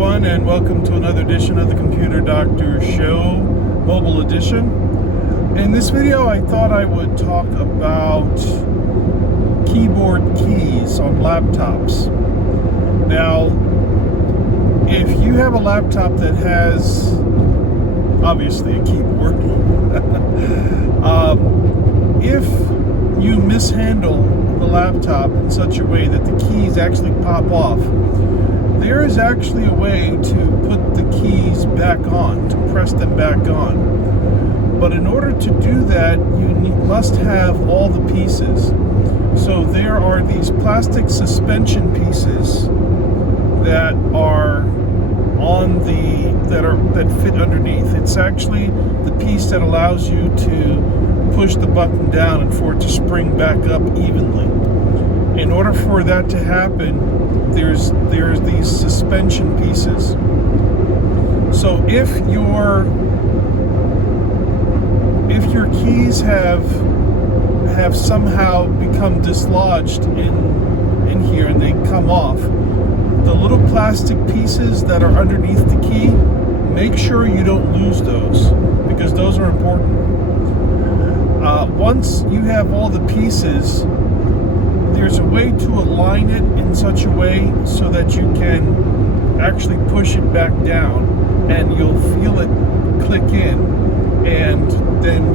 everyone, and welcome to another edition of the Computer Doctor Show, Mobile Edition. In this video, I thought I would talk about keyboard keys on laptops. Now, if you have a laptop that has, obviously, a keyboard, if you mishandle the laptop in such a way that the keys actually pop off, there is actually a way to put the keys back on, to press them back on. But in order to do that, you must have all the pieces. So there are these plastic suspension pieces that are that fit underneath. It's actually the piece that allows you to push the button down and for it to spring back up evenly. In order for that to happen, there's these suspension pieces. So if your keys have somehow become dislodged in here and they come off, the little plastic pieces that are underneath the key, make sure you don't lose those, because those are important. Once you have all the pieces, there's a way to align it in such a way so that you can actually push it back down and you'll feel it click in, and then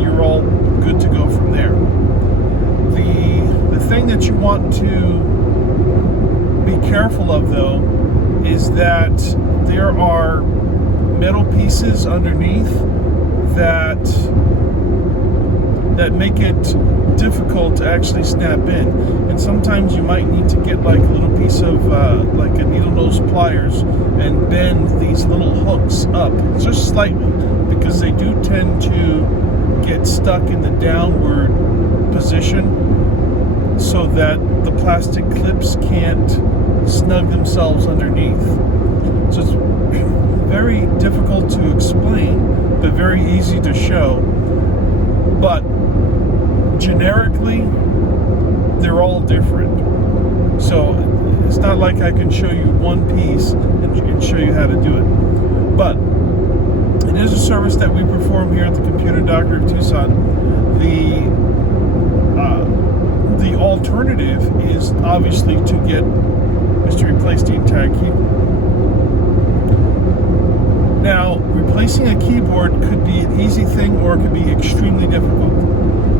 you're all good to go from there. The thing that you want to be careful of, though, is that there are metal pieces underneath that make it difficult to actually snap in, and sometimes you might need to get like a little piece of like a needle nose pliers and bend these little hooks up just slightly, because they do tend to get stuck in the downward position so that the plastic clips can't snug themselves underneath. So it's very difficult to explain, but very easy to show. But generically, they're all different. So it's not like I can show you one piece and show you how to do it. But it is a service that we perform here at the Computer Doctor of Tucson. The alternative is obviously to replace the entire keyboard. Now, replacing a keyboard could be an easy thing or it could be extremely difficult.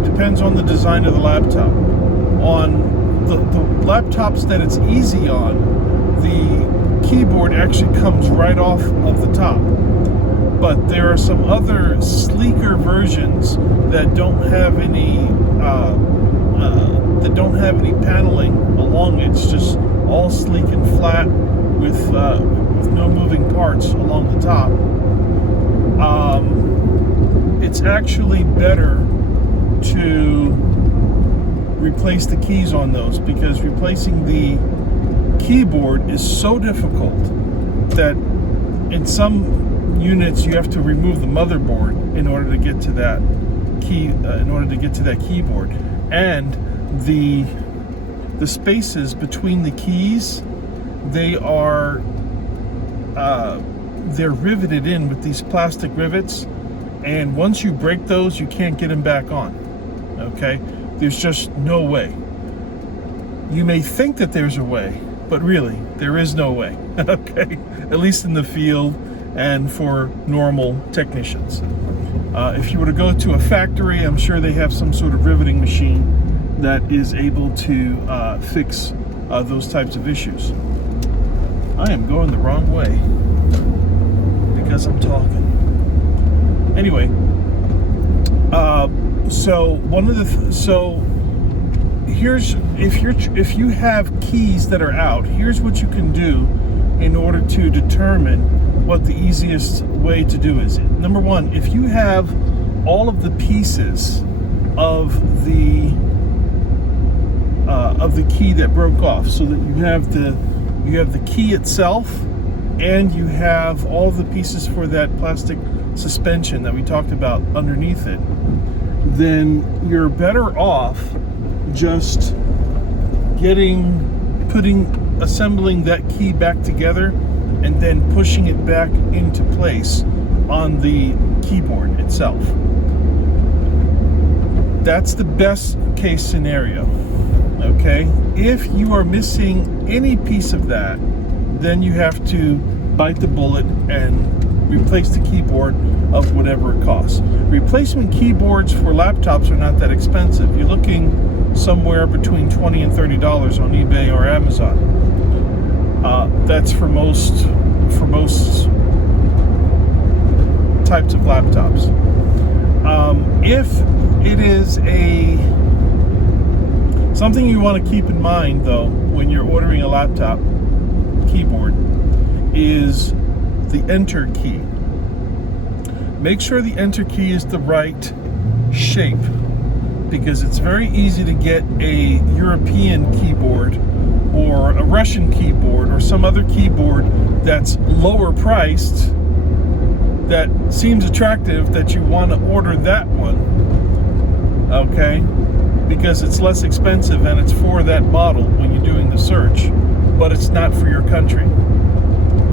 Depends on the design of the laptop. On the laptops that it's easy on, the keyboard actually comes right off of the top. But there are some other sleeker versions that don't have any paneling along it. It's just all sleek and flat with no moving parts along the top. It's actually better to replace the keys on those, because replacing the keyboard is so difficult that in some units you have to remove the motherboard in order to get to that keyboard, and the spaces between the keys, they're riveted in with these plastic rivets, and once you break those, you can't get them back on. Okay? There's just no way. You may think that there's a way, but really, there is no way. Okay? At least in the field and for normal technicians. If you were to go to a factory, I'm sure they have some sort of riveting machine that is able to fix those types of issues. I am going the wrong way because I'm talking. Anyway, if you have keys that are out, here's what you can do in order to determine what the easiest way to do is. Number one, if you have all of the pieces of the key that broke off, so that you have the key itself and you have all of the pieces for that plastic suspension that we talked about underneath it, then you're better off just getting assembling that key back together and then pushing it back into place on the keyboard itself. That's the best case scenario, okay? If you are missing any piece of that, then you have to bite the bullet and replace the keyboard of whatever it costs. Replacement keyboards for laptops are not that expensive. You're looking somewhere between $20 and $30 on eBay or Amazon. That's for most types of laptops. If it is something you want to keep in mind, though, when you're ordering a laptop keyboard, is the enter key. Make sure the enter key is the right shape, because it's very easy to get a European keyboard or a Russian keyboard or some other keyboard that's lower priced, that seems attractive, that you want to order that one, okay, because it's less expensive and it's for that model when you're doing the search, but it's not for your country.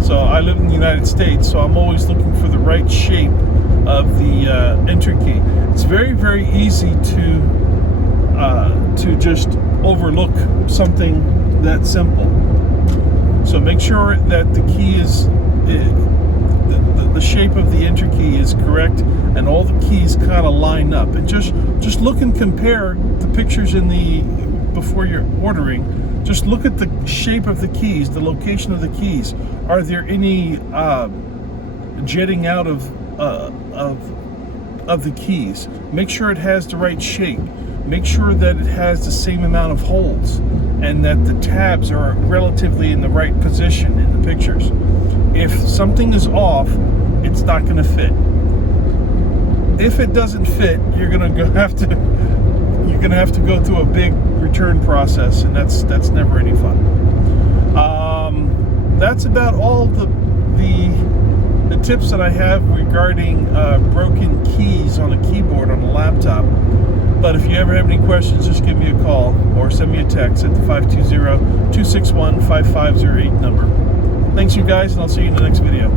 So I live in the United States, so I'm always looking for the right shape of the enter key. It's very, very easy to just overlook something that simple. So make sure that the key is the shape of the enter key is correct, and all the keys kind of line up. And just look and compare the pictures before you're ordering. Just look at the shape of the keys, the location of the keys. Are there any jetting out of the keys? Make sure it has the right shape. Make sure that it has the same amount of holes, and that the tabs are relatively in the right position in the pictures. If something is off, it's not going to fit. If it doesn't fit, you're going to have to go through a big return process, and that's never any fun. That's about all the tips that I have regarding broken keys on a keyboard on a laptop. But if you ever have any questions, just give me a call or send me a text at the 520-261-5508 number. Thanks, you guys, and I'll see you in the next video.